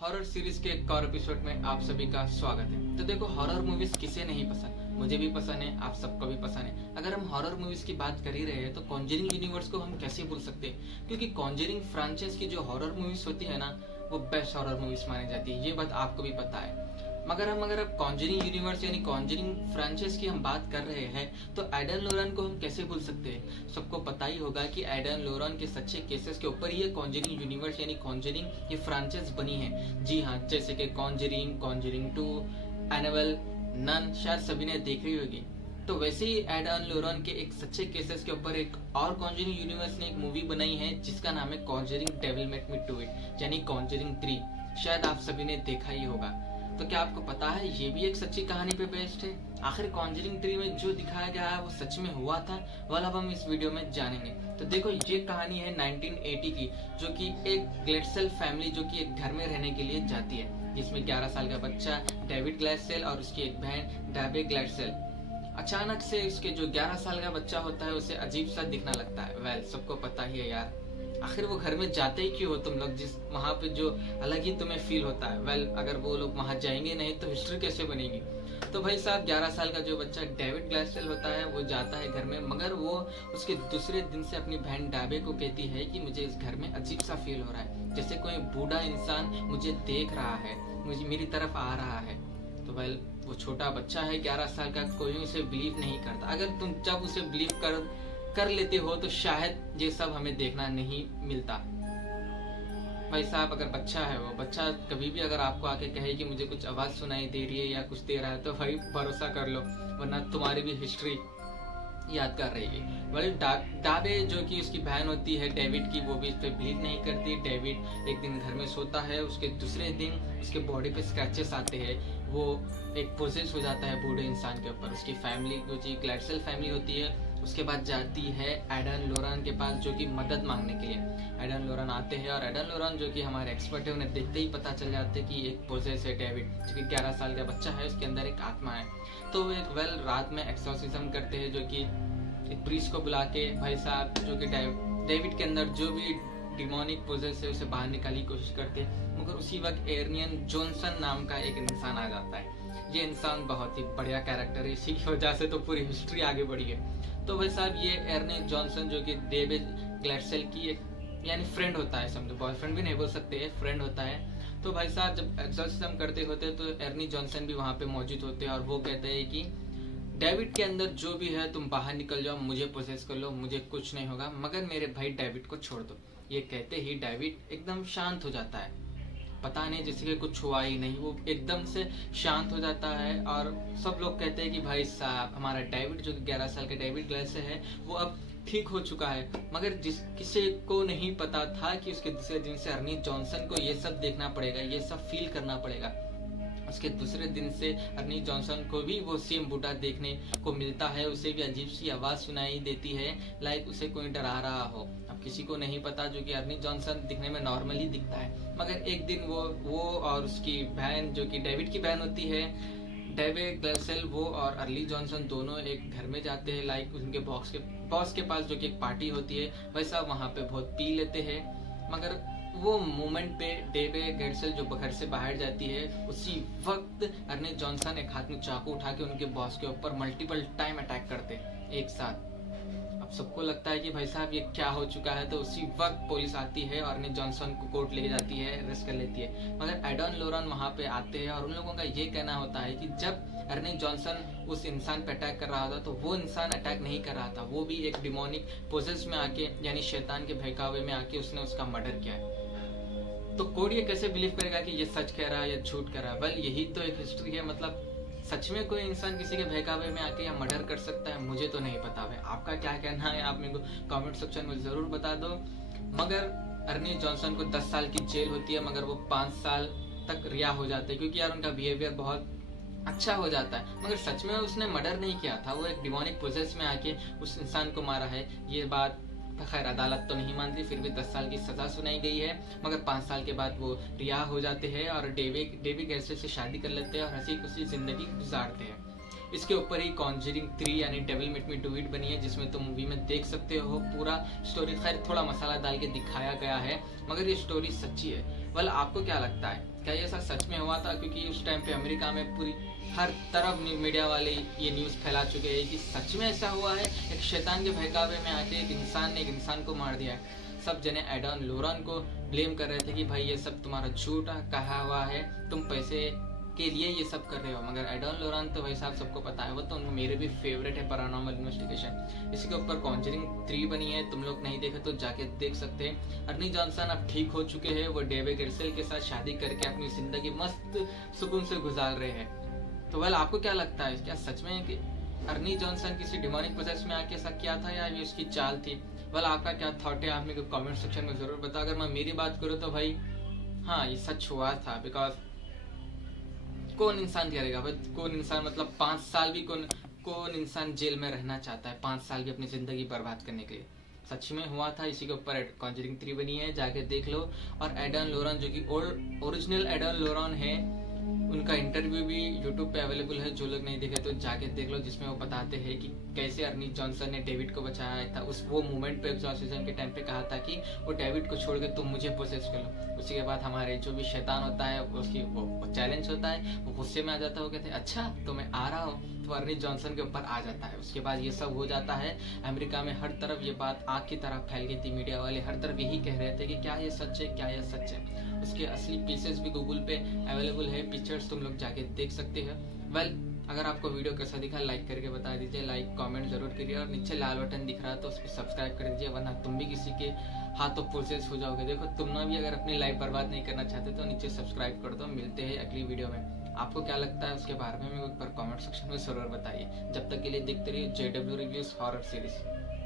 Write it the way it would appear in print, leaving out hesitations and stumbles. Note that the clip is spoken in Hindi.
हॉरर सीरीज के एक और एपिसोड में आप सभी का स्वागत है। तो देखो, हॉरर मूवीज किसे नहीं पसंद, मुझे भी पसंद है, आप सबको भी पसंद है। अगर हम हॉरर मूवीज की बात कर ही रहे हैं तो कॉन्जरिंग यूनिवर्स को हम कैसे भूल सकते हैं, क्योंकि कॉन्जरिंग फ्रांचाइज की जो हॉरर मूवीज होती है ना, वो बेस्ट हॉरर मूवीज मानी जाती है। ये बात आपको भी पता है। अगर कॉन्जरिंग यूनिवर्स यानी कॉन्जरिंग फ्रांचाइज की हम बात कर रहे हैं तो एडन लोरन को हम कैसे भूल सकते हैं। सबको पता ही होगा कि एडन लोरन के सच्चे केसेस के ऊपर ये कॉन्जरिंग यूनिवर्स यानी कॉन्जरिंग ये फ्रांचाइज बनी है। जी हाँ, जैसे कि कॉन्जरिंग, कॉन्जरिंग 2, एनाबेल, नन, शायद सभी ने देखी होगी। तो वैसे ही एडन लोरन के एक सच्चे केसेस के ऊपर एक और कॉन्जरिंग यूनिवर्स ने एक मूवी बनाई है जिसका नाम है Conjuring devil make me do it यानी कॉन्जरिंग 3। शायद आप सभी ने देखा ही होगा। तो क्या आपको पता है ये भी एक सच्ची कहानी पे बेस्ड है? आखिर कॉन्जरिंग 3 में जो दिखाया गया है वो सच में हुआ था, वाला हम इस वीडियो में जानेंगे। तो देखो, ये कहानी है 1980 की, जो कि एक ग्लेडसेल फैमिली जो कि एक घर में रहने के लिए जाती है, जिसमें 11 साल का बच्चा डेविड ग्लेडसेल और उसकी एक बहन डैबे ग्लेडसेल। अचानक से उसके जो 11 साल का बच्चा होता है उसे अजीब सा दिखना लगता है। वेल, सबको पता ही है यार, आखिर वो घर में जाते ही क्यों हो तुम लोग, जिस वहां पे जो अलग ही तुम्हें फील होता है। वेल, अगर वो लोग वहां जाएंगे नहीं तो हिस्ट्री कैसे बनेगी। तो भाई साहब, 11 साल का जो बच्चा डेविड ग्लेडसेल होता है वो जाता है घर में, मगर वो उसके दूसरे दिन से अपनी बहन डैबे को कहती है कि मुझे इस घर में अजीब सा फील हो रहा है, जैसे कोई बूढ़ा इंसान मुझे देख रहा है, मुझे मेरी तरफ आ रहा है। तो वेल, वो छोटा बच्चा है 11 साल का, कोई उसे बिलीव नहीं करता। अगर तुम जब उसे बिलीव कर लेते हो तो शायद ये सब हमें देखना नहीं मिलता। भाई साहब, अगर बच्चा है, वो बच्चा कभी भी अगर आपको आके कहे कि मुझे कुछ आवाज सुनाई दे रही है या कुछ दे रहा है, तो भाई भरोसा कर लो, वरना तुम्हारी भी हिस्ट्री याद कर रही है। वही डाबे जो कि उसकी बहन होती है डेविड की, वो भी इस पे बिलीव नहीं करती। डेविड एक दिन घर में सोता है, उसके दूसरे दिन उसके बॉडी पे स्क्रैचेस आते हैं, वो एक पोजेस हो जाता है बूढ़े इंसान के ऊपर। उसकी फैमिली जो कि ग्लेडसेल फैमिली होती है, उसके बाद जाती है एडन लोरन के पास जो कि मदद मांगने के लिए। एडन लोरन आते हैं और एडन लोरन जो कि हमारे एक्सपर्ट है, उन्हें देखते ही पता चल जाता है कि एक पोजेस है डेविड, जो कि 11 साल का बच्चा है, उसके अंदर एक आत्मा है। तो वो एक रात में एक्सोर्सिज्म करते हैं, जो कि एक प्रीस्ट को बुला के भाई साहब जो कि डेविड के अंदर जो भी डिमोनिक पोजेस है उसे बाहर निकालने की कोशिश करते हैं। मगर उसी वक्त एर्नियन जॉनसन नाम का एक इंसान आ जाता है। ये इंसान बहुत ही बढ़िया कैरेक्टर है, इसी की वजह से तो पूरी हिस्ट्री आगे बढ़ी है। तो भाई साहब, ये एर्नियन जॉनसन जो कि डेविड ग्लेडसेल की एक यानी फ्रेंड होता है, समझो बॉयफ्रेंड भी नहीं बोल सकते हैं, फ्रेंड होता है। तो भाई साहब, जब एक्सोर्सिज्म करते होते तो एर्नी जॉनसन भी वहां पे मौजूद होते हैं और वो कहते हैं कि डेविड के अंदर जो भी है तुम बाहर निकल जाओ, मुझे प्रोसेस कर लो, मुझे कुछ नहीं होगा, मगर मेरे भाई डेविड को छोड़ दो। ये कहते ही डेविड एकदम शांत हो जाता है। पता नहीं, जैसे कि कुछ हुआ ही नहीं, वो एकदम से शांत हो जाता है। और सब लोग कहते हैं कि भाई साहब, हमारा डेविड जो कि 11 साल का डेविड ग्लेडसेल है वो अब ठीक हो चुका है। मगर किसी को नहीं पता था कि उसके दूसरे दिन से अर्नी जॉनसन को ये सब देखना पड़ेगा, ये सब फील करना पड़ेगा। उसके दूसरे दिन से अर्नी जॉनसन को भी वो सेम बूढ़ा देखने को मिलता है, उसे भी अजीब सी आवाज सुनाई देती है, लाइक उसे कोई डरा रहा हो। अब किसी को नहीं पता, जो कि अर्नी जॉनसन दिखने में नॉर्मली दिखता है। मगर एक दिन वो और उसकी बहन जो कि डेविड की बहन होती है डेवे ग्लेडसेल, वो और अर्ली जॉनसन दोनों एक घर में जाते हैं, लाइक उनके बॉस के पास जो कि एक पार्टी होती है। वैसा वहां पे बहुत पी लेते हैं। मगर वो मोमेंट पे डेवे ग्लेडसेल जो घर से बाहर जाती है, उसी वक्त अर्नी जॉनसन एक हाथ में चाकू उठा के उनके बॉस के ऊपर मल्टीपल टाइम अटैक करते एक साथ। अब सबको लगता है कि भाई साहब ये क्या हो चुका है। तो उसी वक्त पुलिस आती है और अर्नी जॉनसन को कोर्ट लेके जाती है, अरेस्ट कर लेती है। मगर एडन लोरन वहां पे आते हैं और उन लोगों का ये कहना होता है कि जब अर्नी जॉनसन उस इंसान पे अटैक कर रहा था तो वो इंसान अटैक नहीं कर रहा था, वो भी एक डिमोनिक पोजेस में आके यानी शैतान के बहकावे में आके उसने उसका मर्डर किया है। तो कोड ये कैसे बिलीव करेगा कि ये सच कह रहा है या झूठ कह रहा है? वेल, यही तो एक हिस्ट्री है। मतलब सच में कोई इंसान किसी के बहकावे में आके या मर्डर कर सकता है? मुझे तो नहीं पता है। आपका क्या कहना है, आप मेरे को कमेंट सेक्शन में जरूर बता दो। मगर अर्नी जॉनसन को 10 साल की जेल होती है, मगर वो 5 साल तक रिहा हो जाते हैं, क्योंकि यार उनका बिहेवियर बहुत अच्छा हो जाता है। मगर सच में उसने मर्डर नहीं किया था, वो एक डिमोनिक प्रोसेस में आके उस इंसान को मारा है। ये बात खैर अदालत तो नहीं मानती, फिर भी 10 साल की सजा सुनाई गई है। मगर 5 साल के बाद वो रिहा हो जाते हैं और डेवी ग्लेडसेल से शादी कर लेते हैं और हंसी खुशी जिंदगी गुजारते हैं। इसके ऊपर ही कॉन्जरिंग 3 यानी devil make me do it बनी है, जिसमें तुम मूवी में देख सकते हो पूरा स्टोरी। खैर थोड़ा मसाला डाल के दिखाया गया है, मगर ये स्टोरी सच्ची है। वेल आपको क्या लगता है, क्या ये ऐसा सच में हुआ था? क्योंकि उस टाइम पे अमेरिका में पूरी हर तरफ मीडिया वाले ये न्यूज़ फैला चुके हैं कि सच में ऐसा हुआ है, एक शैतान के बहकावे में आके एक इंसान ने एक इंसान को मार दिया है। सब जने एडन लोरन को ब्लेम कर रहे थे कि भाई ये सब तुम्हारा झूठ कहा हुआ है, तुम पैसे के लिए ये सब कर रहे हो। मगर एडन लोरन तो भाई साहब सबको पता है, वो तो मेरे भी फेवरेट है पैरानॉर्मल इन्वेस्टिगेशन। इसके ऊपर कॉन्जरिंग 3 बनी है, तुम लोग नहीं देखे तो जाके देख सकते हैं। अर्नी जॉनसन अब ठीक हो चुके हैं, वो डेविड गेर्सेल के साथ शादी करके अपनी जिंदगी मस्त सुकून से गुजार रहे हैं। तो वेल आपको क्या लगता है, क्या सच में कि अर्नी जॉनसन किसी डिमोनिक प्रोसेस में आके ऐसा किया था या ये उसकी चाल थी? वेल आपका क्या थॉट है, आप मेरे को कमेंट सेक्शन में जरूर बताओ। अगर मैं मेरी बात करूँ तो भाई हाँ ये सच हुआ था, बिकॉज कौन इंसान करेगा भाई, कौन इंसान मतलब 5 साल भी कौन इंसान जेल में रहना चाहता है 5 साल भी अपनी जिंदगी बर्बाद करने के लिए? सच में हुआ था, इसी के ऊपर कॉन्जरिंग 3 बनी है, जाके देख लो। और एडन लोरन जो कि ओरिजिनल एडन लोरन है, उनका इंटरव्यू भी यूट्यूब पे अवेलेबल है, जो लोग नहीं देखे तो जाके देख लो, जिसमें वो बताते हैं कि कैसे अर्नी जॉनसन ने डेविड को बचाया था। उस वो मोमेंट पे एक्सॉर्सिज्म के टाइम पे कहा था कि वो डेविड को छोड़ के तुम मुझे प्रोसेस कर लो। उसी के बाद हमारे जो भी शैतान होता है उसकी वो चैलेंज होता है, वो गुस्से में आ जाता है, वो कहते हैं अच्छा तो मैं आ रहा हूँ, तो अर्नी जॉनसन के ऊपर आ जाता है। उसके बाद ये सब हो जाता है। अमेरिका में हर तरफ ये बात आग की तरह फैल गई थी, मीडिया वाले हर तरफ यही कह रहे थे कि क्या ये सच है, क्या ये सच है। उसके असली पीसेस भी गूगल पे अवेलेबल है, पिक्चर्स तुम लोग जाके देख सकते हैं। वेल अगर आपको वीडियो कैसा दिखा लाइक करके बता दीजिए, लाइक कमेंट जरूर करिए, और नीचे लाल बटन दिख रहा है तो उस पर सब्सक्राइब कर दीजिए, वरना तुम भी किसी के हाथों प्रोसेस हो जाओगे। देखो तुम भी अगर अपनी लाइफ बर्बाद नहीं करना चाहते तो नीचे सब्सक्राइब कर दो। मिलते हैं अगली वीडियो में। आपको क्या लगता है उसके बारे में मेरे ऊपर कमेंट सेक्शन में जरूर बताइए। जब तक के लिए देखते रहिए JW रिव्यूज हॉरर सीरीज।